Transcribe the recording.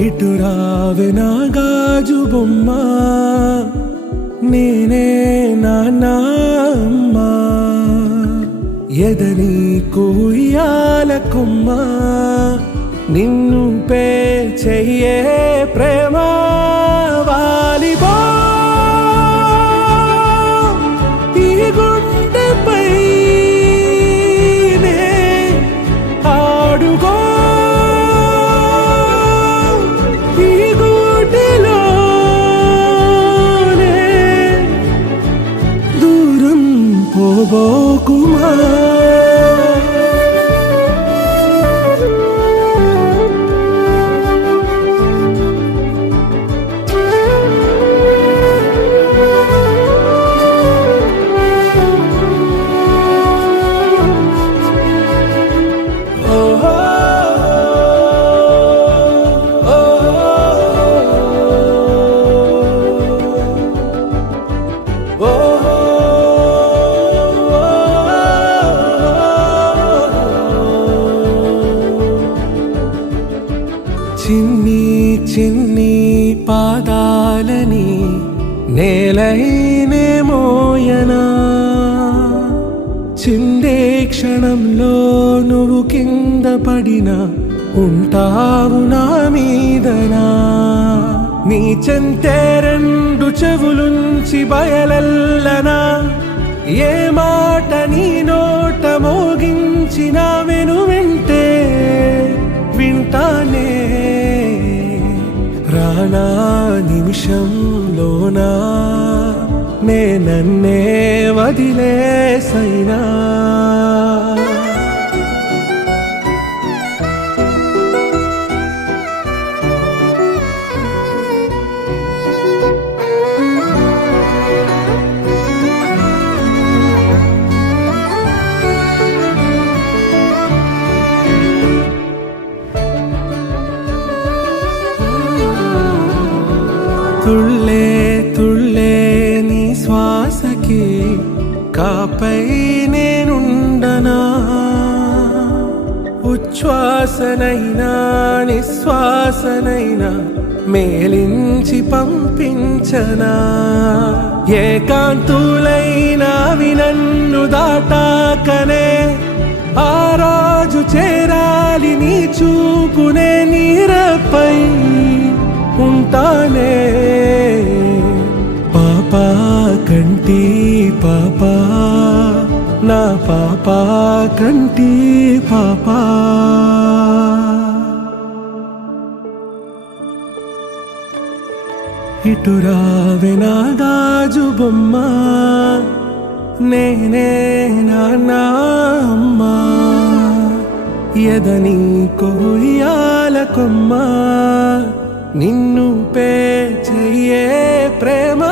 ఇటు రావే నా గాజు బొమ్మ, నేనే నాన్న అమ్మ. ఎదని కుయ్యాల కొమ్మ, నిన్ను పే చెయ్యే ప్రేమ వాలిబో. ఈ గుండెపై నే ఆడుగో, ఈ గుడిలోనే దూరం పోబోకుమా. చిన్ని చిన్ని పాదాలని నేలైనే మోయనా, చిందే క్షణంలో నువ్వు కింద పడినా ఉంటావు నా మీదనా. నీ చెంతే రెండు చెవులుంచి బయలెల్లనా, ఏ మాట నీ నోట మోగించిన వెను వింటే వింటానే. రానా నిమిషంలోనా నే నన్నే వదిలేసైనా. తుళ్ళే తుళ్ళే నీ శ్వాసకి కాపై నేనుండనా, ఉచ్ఛ్వాసనైనా నిశ్వాసనైనా మేలించి పంపించనా. ఏకాంతులైనా నన్ను దాటాకనే ఆ రోజు చేరాలి నీ చూపునే నీరపై ఉంటానే. పాపా కంటి పాపా, నా పాపా కంటి పాపా. ఇటు రావే నా గాజు బొమ్మ, నేనే నాన్న అమ్మ. ఎదని కొయ్యాల కొమ్మ, నిన్ను పే చెయ్యే ప్రేమ